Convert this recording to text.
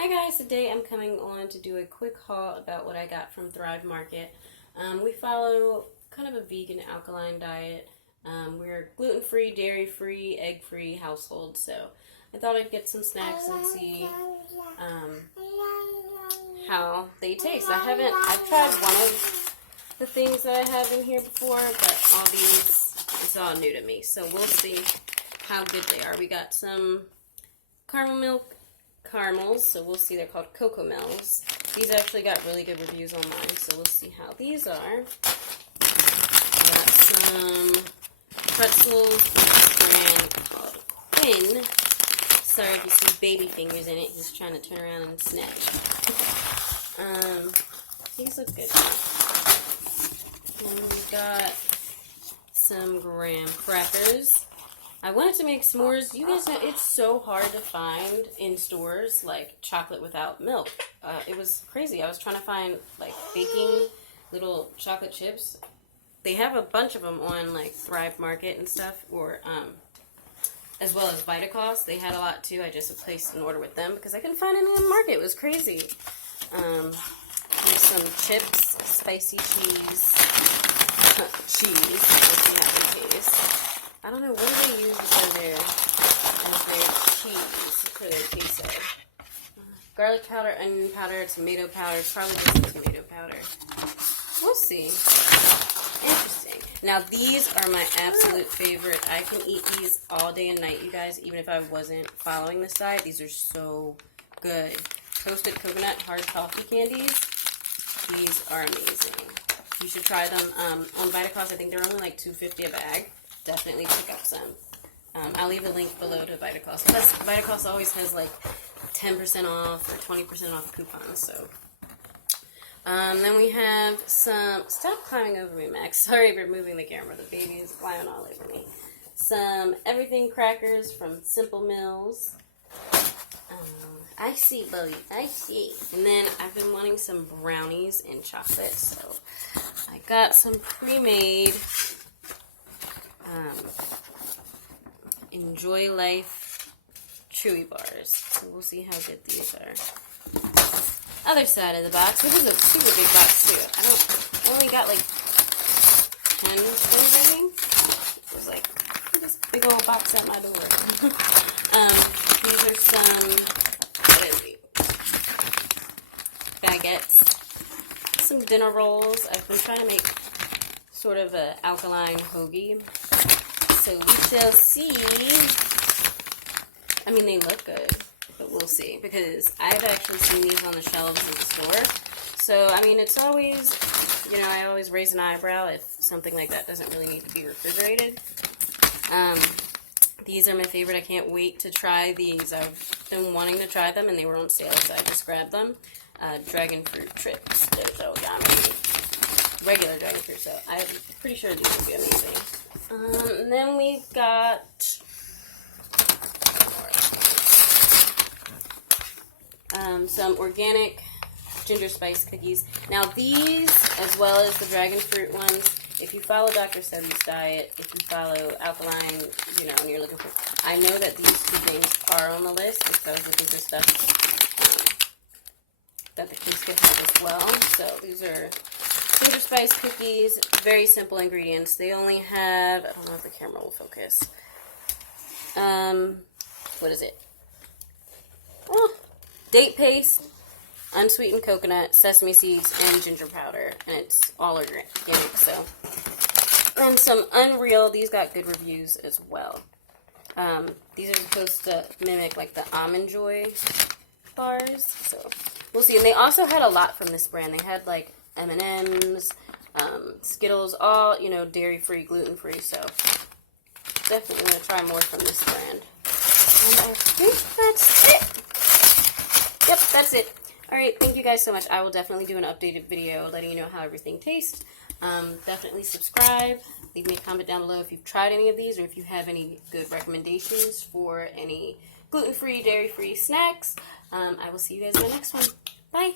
Hi guys, today I'm coming on to do a quick haul about what I got from Thrive Market. We follow kind of a vegan alkaline diet. We're gluten-free, dairy-free, egg-free household, so I thought I'd get some snacks and see how they taste. I've tried one of the things that I have in here before, but all these, it's all new to me, so we'll see how good they are. We got some caramel milk caramels, so we'll see. They're called Cocoa Mel's. These actually got really good reviews online, so we'll see how these are. Got some pretzels from a brand called Quinn. Sorry if you see baby fingers in it. He's trying to turn around and snatch. These look good. And we got some graham crackers. I wanted to make s'mores. You guys know it's so hard to find in stores, like chocolate without milk. It was crazy. I was trying to find like baking little chocolate chips. They have a bunch of them on like Thrive Market and stuff, or as well as Vitacost. They had a lot too. I just placed an order with them because I couldn't find any in the market. It was crazy. There's some chips, spicy cheese. Let's see how they taste. I don't know, what do they use for their cheese, for their queso? Garlic powder, onion powder, tomato powder, probably just tomato powder. We'll see. Interesting. Now, these are my absolute favorite. I can eat these all day and night, you guys, even if I wasn't following this diet. These are so good. Toasted coconut hard toffee candies. These are amazing. You should try them. On Vitacost, I think they're only like $2.50 a bag. Definitely pick up some. I'll leave the link below to Vitacost. Plus, Vitacost always has like 10% off or 20% off coupons. So, then we have some. Stop climbing over me, Max. Sorry for moving the camera. The baby is climbing all over me. Some everything crackers from Simple Mills. I see, Bully. I see. And then I've been wanting some brownies and chocolate, so I got some pre-made. Enjoy Life Chewy Bars. So we'll see how good these are. Other side of the box. This is a super big box too. I only got like 10 things, I think. It was like this big old box at my door. These are some, what is it? Baguettes. Some dinner rolls. I've been trying to make sort of an alkaline hoagie. So we shall see. I mean, they look good, but we'll see. Because I've actually seen these on the shelves in the store. So, I mean, it's always, I always raise an eyebrow if something like that doesn't really need to be refrigerated. These are my favorite. I can't wait to try these. I've been wanting to try them, and they were on sale, so I just grabbed them. Dragon fruit trips. They're so yummy. Regular dragon fruit, so I'm pretty sure these will be amazing. And then we got some organic ginger spice cookies. Now these, as well as the dragon fruit ones, if you follow Dr. Sebi's diet, if you follow alkaline, and you're looking for, I know that these two things are on the list because I was looking for stuff that the kids could have as well. So these are ginger spice cookies, very simple ingredients. They only have, I don't know if the camera will focus. What is it? Oh, date paste, unsweetened coconut, sesame seeds, and ginger powder. And it's all organic, so. And some Unreal, these got good reviews as well. These are supposed to mimic like the Almond Joy bars, so we'll see. And they also had a lot from this brand. They had like M&M's, Skittles, all, dairy-free, gluten-free, so definitely going to try more from this brand. And I think that's it. Yep, that's it. Alright, thank you guys so much. I will definitely do an updated video letting you know how everything tastes. Definitely subscribe. Leave me a comment down below if you've tried any of these or if you have any good recommendations for any gluten-free, dairy-free snacks. I will see you guys in the next one. Bye!